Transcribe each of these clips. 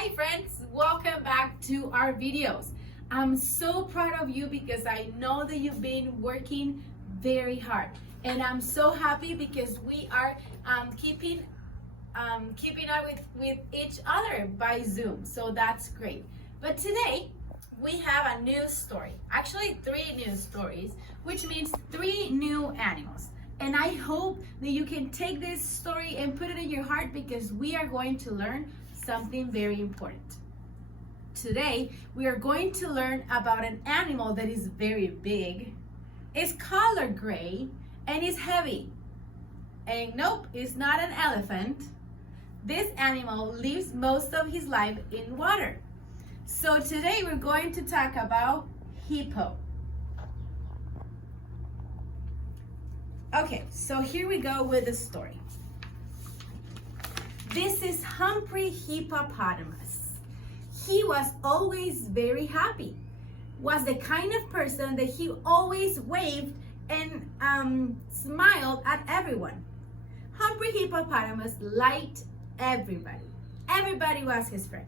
Hi friends, welcome back to our videos. I'm so proud of you because I know that you've been working very hard, and I'm so happy because we are keeping up with each other by Zoom, so that's great. But today we have a new story, actually 3 new stories, which means 3 new animals. And I hope that you can take this story and put it in your heart because we are going to learn something very important. Today, we are going to learn about an animal that is very big, is color gray, and is heavy. And nope, it's not an elephant. This animal lives most of his life in water. So today we're going to talk about hippo. Okay, so here we go with the story. This is Humphrey Hippopotamus. He was always very happy. Was the kind of person that he always waved and smiled at everyone. Humphrey Hippopotamus liked everybody. Everybody was his friend.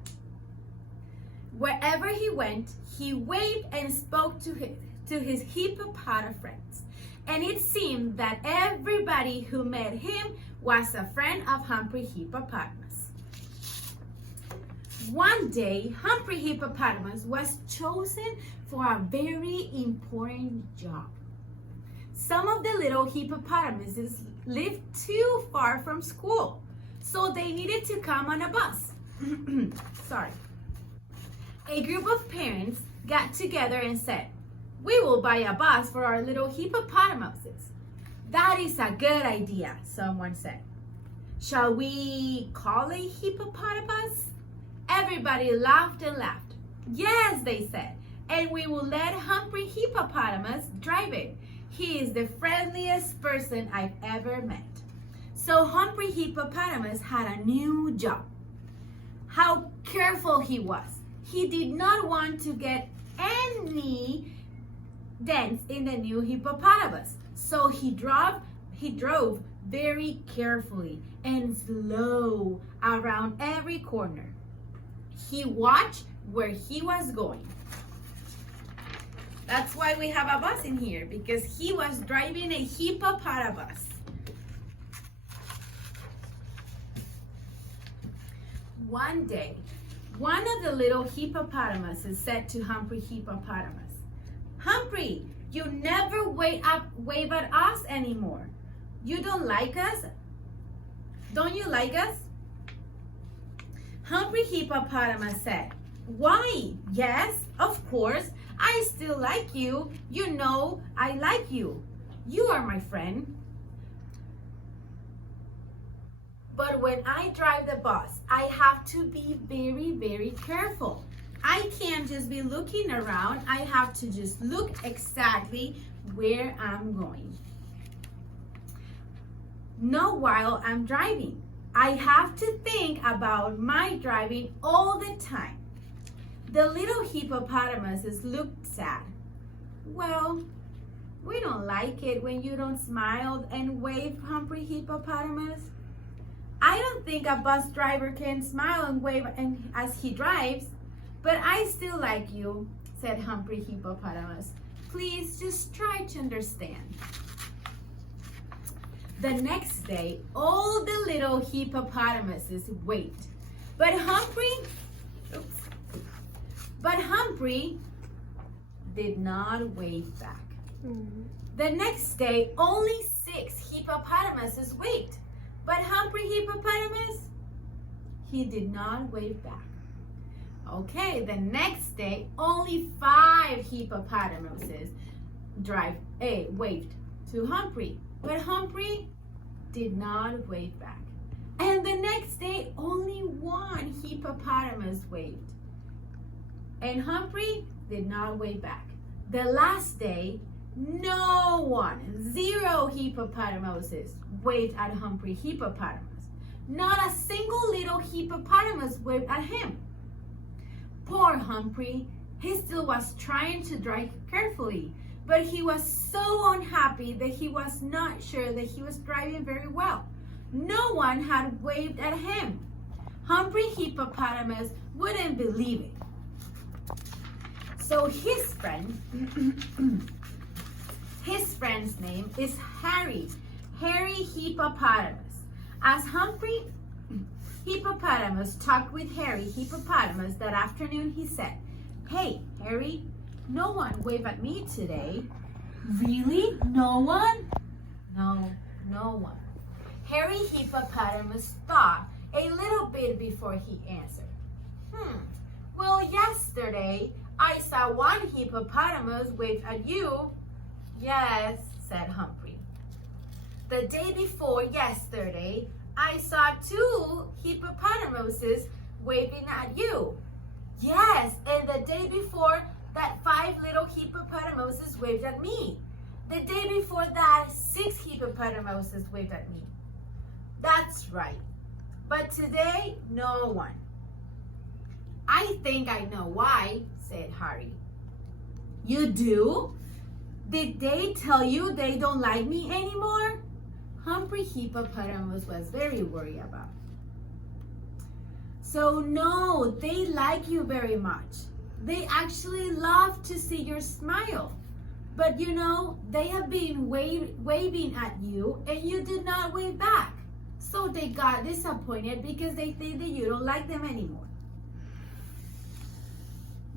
Wherever he went, he waved and spoke to his hippopotamus friends. And it seemed that everybody who met him was a friend of Humphrey Hippopotamus. One day, Humphrey Hippopotamus was chosen for a very important job. Some of the little hippopotamuses lived too far from school, so they needed to come on a bus. Sorry. A group of parents got together and said, "We will buy a bus for our little hippopotamuses." "That is a good idea," someone said. "Shall we call a hippopotamus?" Everybody laughed and laughed. "Yes," they said, "and we will let Humphrey Hippopotamus drive it. He is the friendliest person I've ever met." So Humphrey Hippopotamus had a new job. How careful he was. He did not want to get any dents in the new hippopotamus. So he drove very carefully and slow around every corner. He watched where he was going. That's why we have a bus in here, because he was driving a hippopotamus. One day, one of the little hippopotamuses said to Humphrey Hippopotamus, "Humphrey, you never wave at us anymore. You don't like us? Don't you like us?" Humphrey Hippopotamus said, "Why, yes, of course. I still like you. You know I like you. You are my friend. But when I drive the bus, I have to be very, very careful. I can't just be looking around. I have to just look exactly where I'm going. Not while I'm driving. I have to think about my driving all the time." The little hippopotamuses looked sad. "Well, we don't like it when you don't smile and wave, Humphrey Hippopotamus. I don't think a bus driver can smile and wave as he drives, but I still like you," said Humphrey Hippopotamus. "Please just try to understand." The next day, all the little hippopotamuses waved, but Humphrey did not wave back. The next day, only 6 hippopotamuses waved, but Humphrey Hippopotamus, he did not wave back. Okay, the next day, only 5 hippopotamuses waved to Humphrey, but Humphrey did not wave back. And the next day, only 1 hippopotamus waved, and Humphrey did not wave back. The last day, no one, 0 hippopotamuses waved at Humphrey Hippopotamus. Not a single little hippopotamus waved at him. Poor Humphrey, he still was trying to drive carefully, but he was so unhappy that he was not sure that he was driving very well. No one had waved at him. Humphrey Hippopotamus wouldn't believe it. So his friend's name is Harry Hippopotamus. As Humphrey Hippopotamus talked with Harry Hippopotamus that afternoon, he said, "Hey, Harry, no one waved at me today." "Really? No one?" "No, no one." Harry Hippopotamus thought a little bit before he answered. Well, yesterday I saw one hippopotamus wave at you." "Yes," said Humphrey. "The day before yesterday, I saw 2 hippopotamuses waving at you." "Yes, and the day before that 5 little hippopotamuses waved at me. The day before that, 6 hippopotamuses waved at me." "That's right. But today, no one." "I think I know why," said Harry. "You do? Did they tell you they don't like me anymore?" Humphrey Hippopotamus was very worried about. "So no, they like you very much. They actually love to see your smile. But you know, they have been waving at you and you did not wave back. So they got disappointed because they think that you don't like them anymore."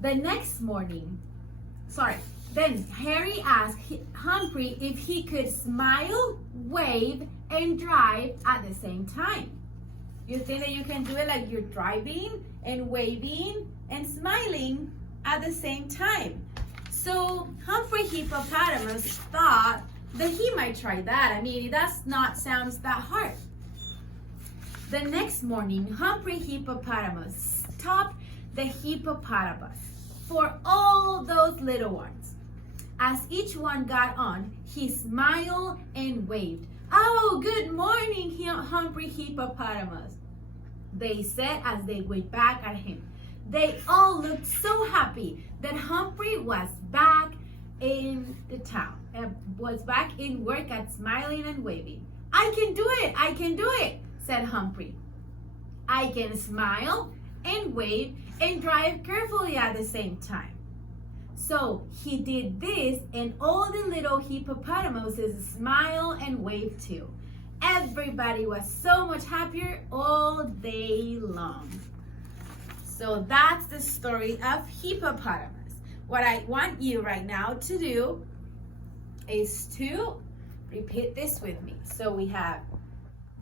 Then Harry asked Humphrey if he could smile, wave, and drive at the same time. You think that you can do it like you're driving and waving and smiling at the same time? So Humphrey Hippopotamus thought that he might try that. I mean, it does not sound that hard. The next morning, Humphrey Hippopotamus stopped the hippopotamus for all those little ones. As each one got on, he smiled and waved. "Oh, good morning, Humphrey Hippopotamus," they said as they waved back at him. They all looked so happy that Humphrey was back in the town and was back in work at smiling and waving. I can do it, said Humphrey. "I can smile and wave and drive carefully at the same time." So he did this, and all the little hippopotamuses smiled and waved too. Everybody was so much happier all day long. So that's the story of hippopotamus. What I want you right now to do is to repeat this with me. So we have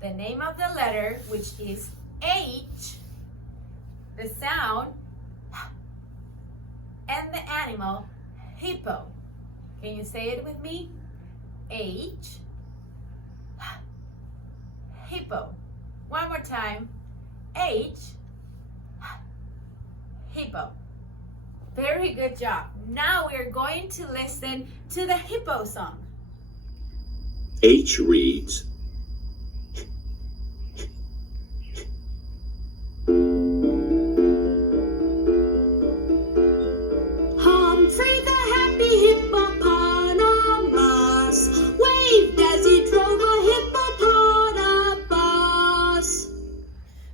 the name of the letter, which is H, the sound, and the animal, hippo. Can you say it with me? H, hippo. One more time. H, hippo. Very good job. Now we're going to listen to the hippo song. H reads, Humphrey the happy hippopotamus waved as he drove a hippopotamus.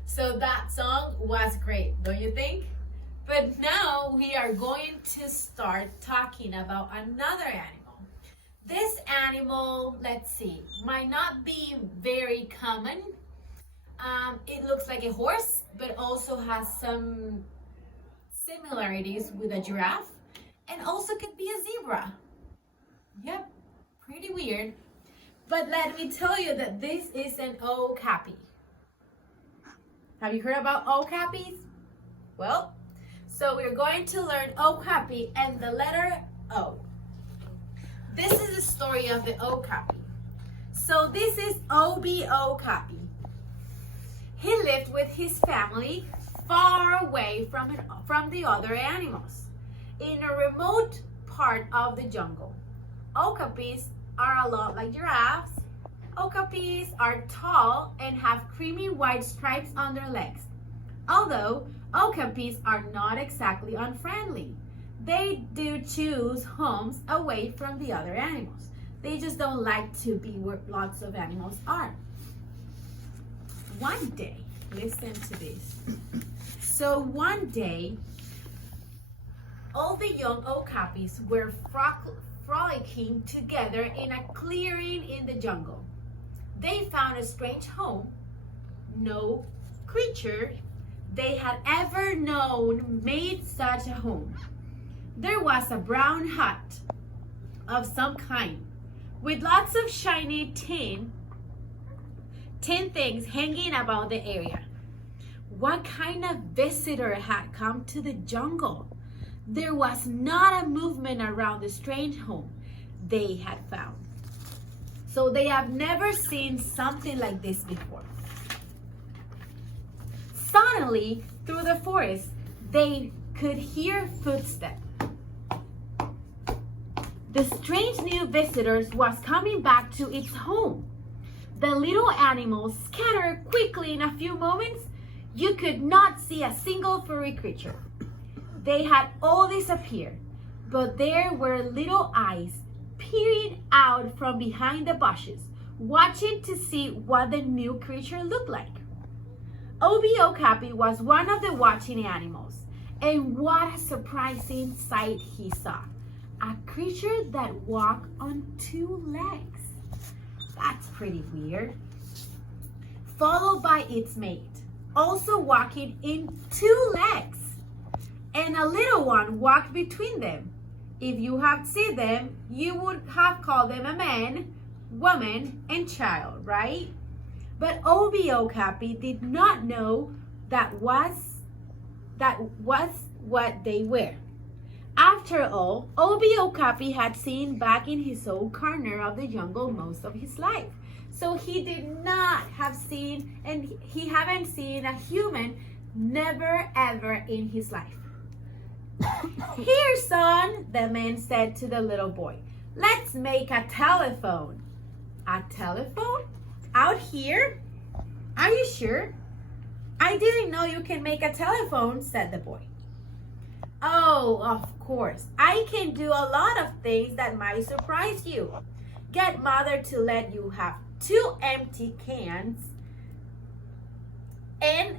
So that song was great, don't you think? But now we are going to start talking about another animal. This animal, let's see, might not be very common. It looks like a horse, but also has some similarities with a giraffe, and also could be a zebra. Yep, pretty weird. But let me tell you that this is an okapi. Have you heard about okapis? Well, so we're going to learn okapi and the letter O. This is the story of the okapi. So this is O.B. Okapi. He lived with his family far away from the other animals in a remote part of the jungle. Okapis are a lot like giraffes. Okapis are tall and have creamy white stripes on their legs. Although okapis are not exactly unfriendly, they do choose homes away from the other animals. They just don't like to be where lots of animals are. One day, Listen to this. So one day, all the young okapis were frolicking together in a clearing in the jungle. They found a strange home. No creature they had ever known made such a home. There was a brown hut of some kind with lots of shiny tin things hanging about the area. What kind of visitor had come to the jungle? There was not a movement around the strange home they had found. So they have never seen something like this before. Suddenly, through the forest, they could hear footsteps. The strange new visitor was coming back to its home. The little animals scattered quickly in a few moments. You could not see a single furry creature. They had all disappeared, but there were little eyes peering out from behind the bushes, watching to see what the new creature looked like. Obi Okapi was one of the watching animals, and what a surprising sight he saw. A creature that walked on two legs. That's pretty weird. Followed by its mate, also walking in two legs. And a little one walked between them. If you had seen them, you would have called them a man, woman, and child, right? But Obi Okapi did not know that was what they were. After all, Obi Okapi had seen back in his own corner of the jungle most of his life. So he did not have seen, and he haven't seen a human never ever in his life. Here, son, the man said to the little boy, let's make a telephone. A telephone? Out here? Are you sure? I didn't know you can make a telephone, said the boy. Oh, of course. I can do a lot of things that might surprise you. Get mother to let you have 2 empty cans. And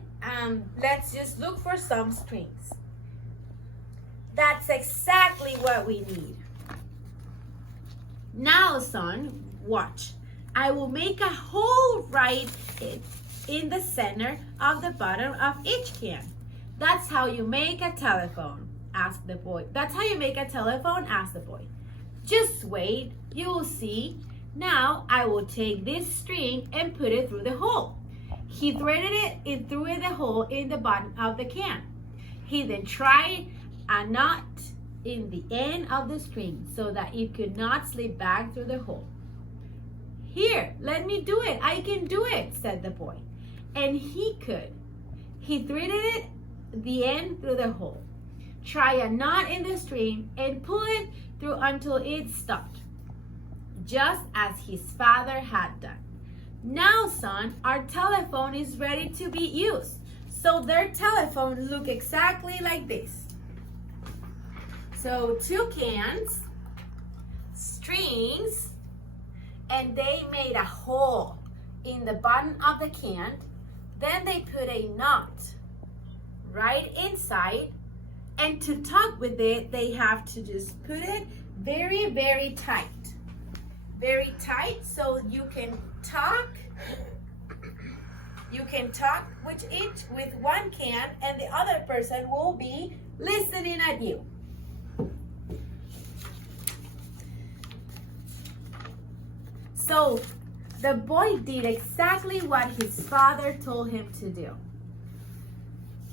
let's just look for some strings. That's exactly what we need. Now, son, watch. I will make a hole right in the center of the bottom of each can. That's how you make a telephone, asked the boy. That's how you make a telephone, asked the boy. Just wait, you will see. Now I will take this string and put it through the hole. He threaded it through the hole in the bottom of the can. He then tried a knot in the end of the string so that it could not slip back through the hole. Here, let me do it. I can do it, said the boy. And he could. He threaded the end through the hole. Try a knot in the string and pull it through until it stopped, just as his father had done. Now, son, our telephone is ready to be used. So their telephone looked exactly like this. So 2 cans, strings, and they made a hole in the bottom of the can. Then they put a knot right inside, and to talk with it, they have to just put it very, very tight. Very tight so you can talk. You can talk with one can, and the other person will be listening at you. So the boy did exactly what his father told him to do.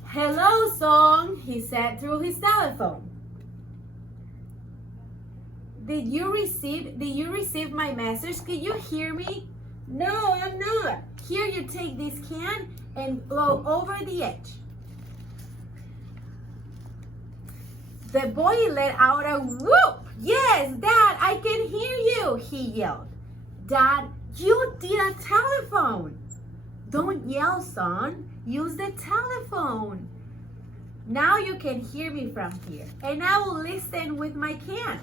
Hello, son, he said through his telephone. Did you receive my message? Can you hear me? No, I'm not. Here, you take this can and blow over the edge. The boy let out a whoop. Yes, Dad, I can hear you, he yelled. Dad, you did a telephone. Don't yell, son. Use the telephone. Now you can hear me from here, and I will listen with my can.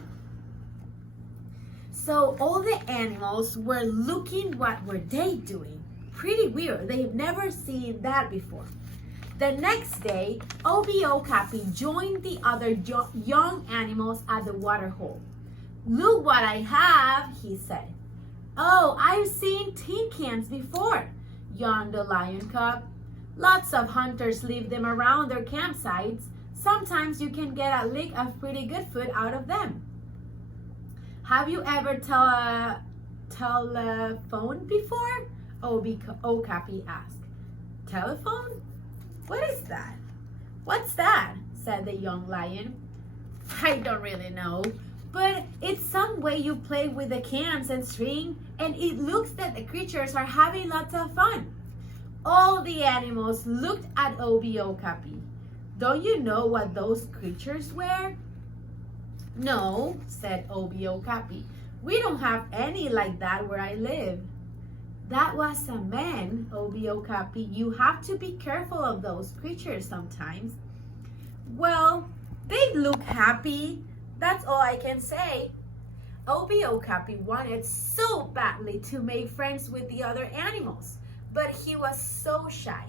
So all the animals were looking. What were they doing? pretty weird. They've never seen that before. The next day, O-b-o-capi joined the other young animals at the water hole. "Look what I have," he said. "Oh, I've seen tin cans before," yawned the lion cub. "Lots of hunters leave them around their campsites. Sometimes you can get a lick of pretty good food out of them." "Have you ever telephoned before?" O-b-o-capi asked. "Telephone? What is that?" "What's that?" said the young lion. "I don't really know, but it's some way you play with the cans and string, and it looks that the creatures are having lots of fun." All the animals looked at O-b-o-capi. "Don't you know what those creatures wear?" "No," said O-b-o-capi. "We don't have any like that where I live." "That was a man, O-b-o-capi. You have to be careful of those creatures sometimes." "Well, they look happy. That's all I can say." O-b-o-capi wanted so badly to make friends with the other animals, but he was so shy.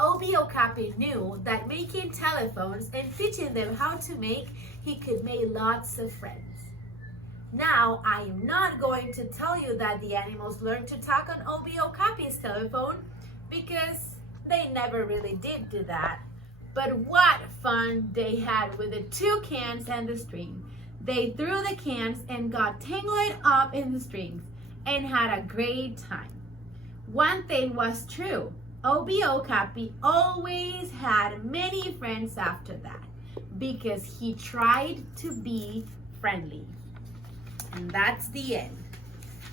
O-b-o-capi knew that making telephones and teaching them how to make, he could make lots of friends. Now, I am not going to tell you that the animals learned to talk on O-b-o-capi's telephone, because they never really did do that. But what fun they had with the 2 cans and the string. They threw the cans and got tangled up in the strings and had a great time. One thing was true. O-b-o-capi always had many friends after that, because he tried to be friendly. And that's the end.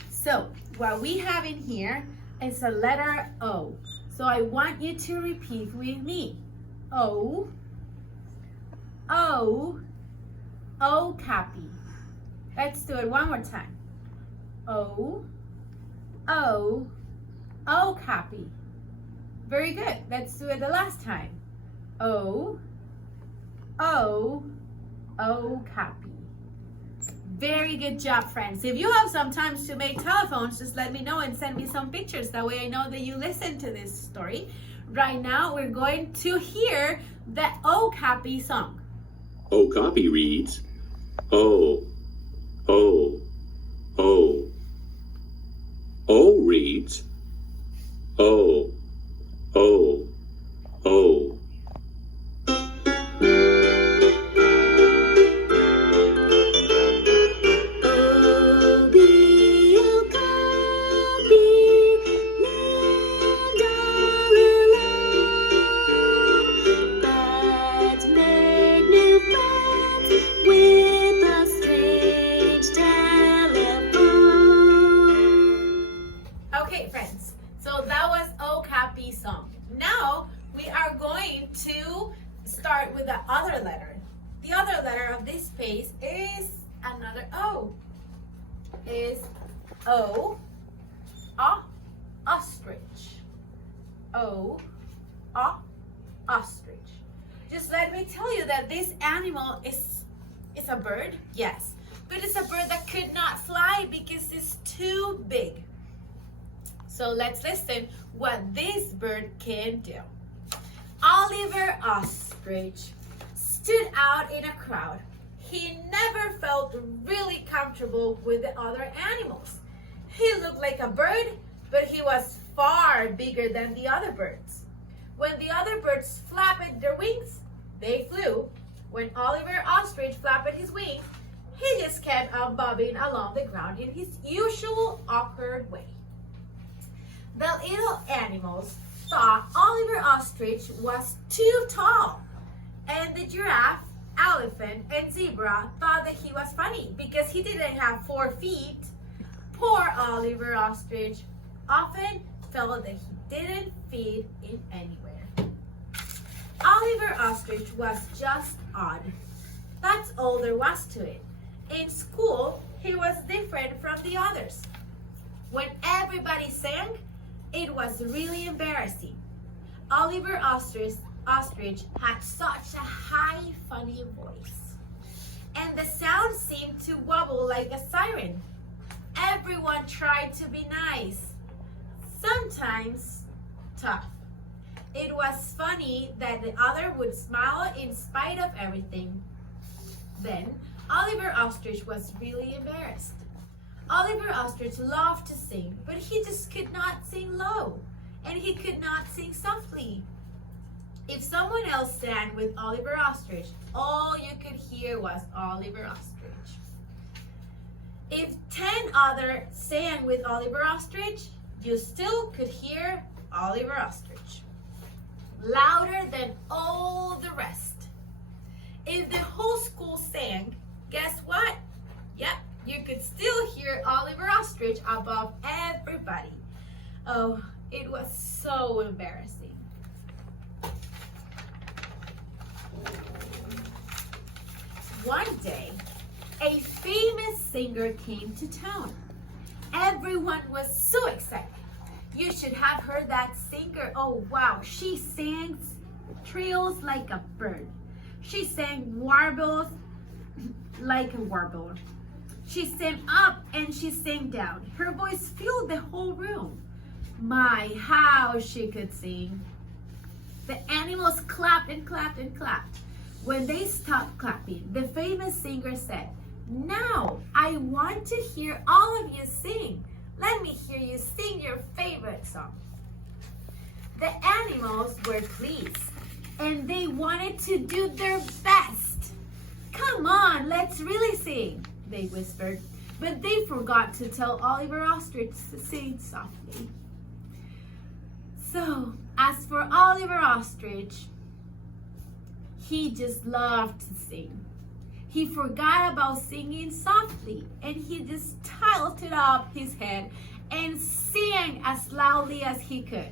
So what we have in here is a letter O. So I want you to repeat with me. O, O, O-capi. Let's do it one more time. O, O, O-capi. Very good. Let's do it the last time. O, O, O-capi. Very good job, friends. If you have some time to make telephones, just let me know and send me some pictures. That way I know that you listened to this story. Right now, we're going to hear the O-capi song. O-capi reads, O, O, O. O reads, O, O, O. Okay, friends, so that was O-capi song. Now we are going to start with the other letter. The other letter of this page is another O. Is O, ostrich. O, ostrich. Just let me tell you that this animal is a bird, yes, but it's a bird that could not fly because it's too big. So let's listen what this bird can do. Oliver Ostrich stood out in a crowd. He never felt really comfortable with the other animals. He looked like a bird, but he was far bigger than the other birds. When the other birds flapped their wings, they flew. When Oliver Ostrich flapped his wings, he just kept on bobbing along the ground in his usual awkward way. The little animals thought Oliver Ostrich was too tall, and the giraffe, elephant, and zebra thought that he was funny because he didn't have 4 feet. Poor Oliver Ostrich often felt that he didn't fit in anywhere. Oliver Ostrich was just odd. That's all there was to it. In school, he was different from the others. When everybody sang, it was really embarrassing. Oliver Ostrich had such a high, funny voice, and the sound seemed to wobble like a siren. Everyone tried to be nice. sometimes tough. It was funny that the other would smile in spite of everything. Then Oliver Ostrich was really embarrassed. Oliver Ostrich loved to sing, but he just could not sing low, and he could not sing softly. If someone else sang with Oliver Ostrich, all you could hear was Oliver Ostrich. If 10 others sang with Oliver Ostrich, you still could hear Oliver Ostrich, louder than all the rest. If the whole school sang, guess what? Yep, you could still hear Oliver Ostrich above everybody. Oh, it was so embarrassing. One day, a famous singer came to town. Everyone was so excited. You should have heard that singer. Oh wow, she sang trills like a bird. She sang warbles like a warbler. She sang up and she sang down. Her voice filled the whole room. My, how she could sing. The animals clapped and clapped and clapped. When they stopped clapping, the famous singer said, "Now, I want to hear all of you sing. Let me hear you sing your favorite song." The animals were pleased, and they wanted to do their best. "Come on, let's really sing," they whispered, but they forgot to tell Oliver Ostrich to sing softly. So, as for Oliver Ostrich, he just loved to sing. He forgot about singing softly, and he just tilted up his head and sang as loudly as he could.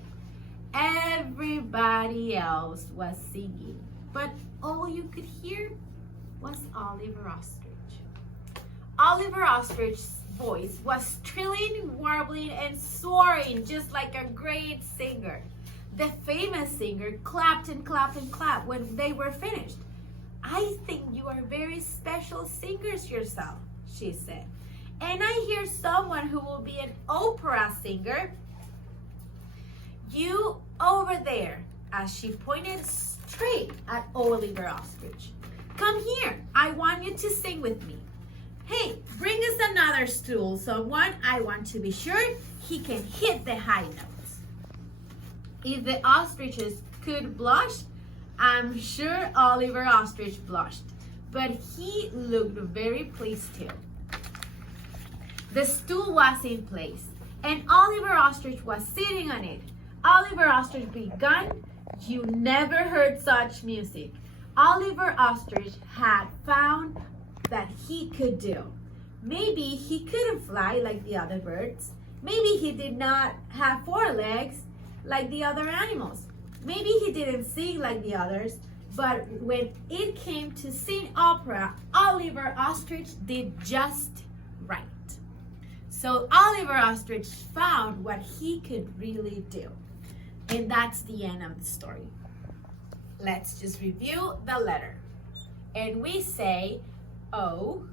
Everybody else was singing, but all you could hear was Oliver Ostrich. Oliver Ostrich's voice was trilling, warbling, and soaring just like a great singer. The famous singer clapped and clapped and clapped when they were finished. "I think you are very special singers yourself," she said. "And I hear someone who will be an opera singer. You over there," as she pointed straight at Oliver Ostrich. "Come here, I want you to sing with me. Hey, bring us another stool, someone. I want to be sure he can hit the high notes." If the ostriches could blush, I'm sure Oliver Ostrich blushed, but he looked very pleased too. The stool was in place, and Oliver Ostrich was sitting on it. Oliver Ostrich began. You never heard such music. Oliver Ostrich had found that he could do. Maybe he couldn't fly like the other birds. Maybe he did not have 4 legs like the other animals. Maybe he didn't sing like the others, but when it came to sing opera, Oliver Ostrich did just right. So Oliver Ostrich found what he could really do. And that's the end of the story. Let's just review the letter. And we say O,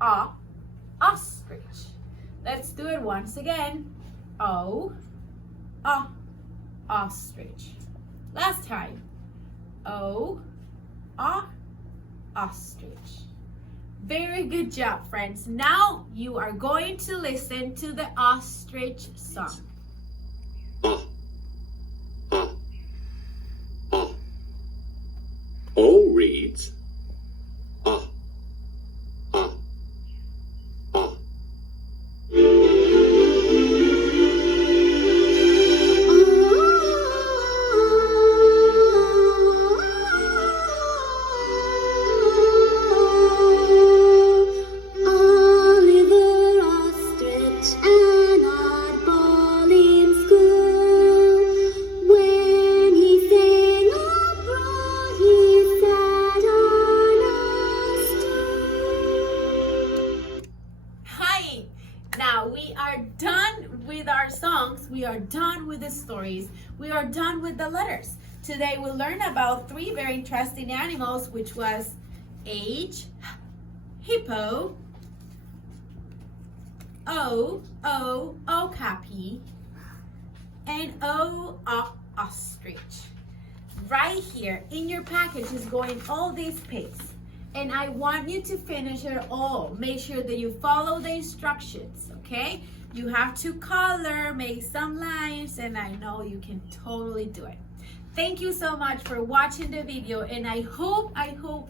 O, ostrich. Let's do it once again. O, O, ostrich. Last time. O, O, ostrich. Very good job, friends. Now you are going to listen to the ostrich song. O reads We are done with the stories. We are done with the letters. Today we learned about 3 very interesting animals, which was H, hippo, O, O, okapi, H-h-O-o-O-ostrich. Right here in your package is going all these pigs. And I want you to finish it all. Make sure that you follow the instructions, okay? You have to color, make some lines, and I know you can totally do it. Thank you so much for watching the video, and I hope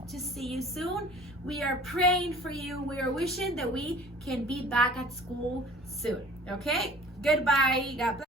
to see you soon. We are praying for you. We are wishing that we can be back at school soon, okay? Goodbye. God bless.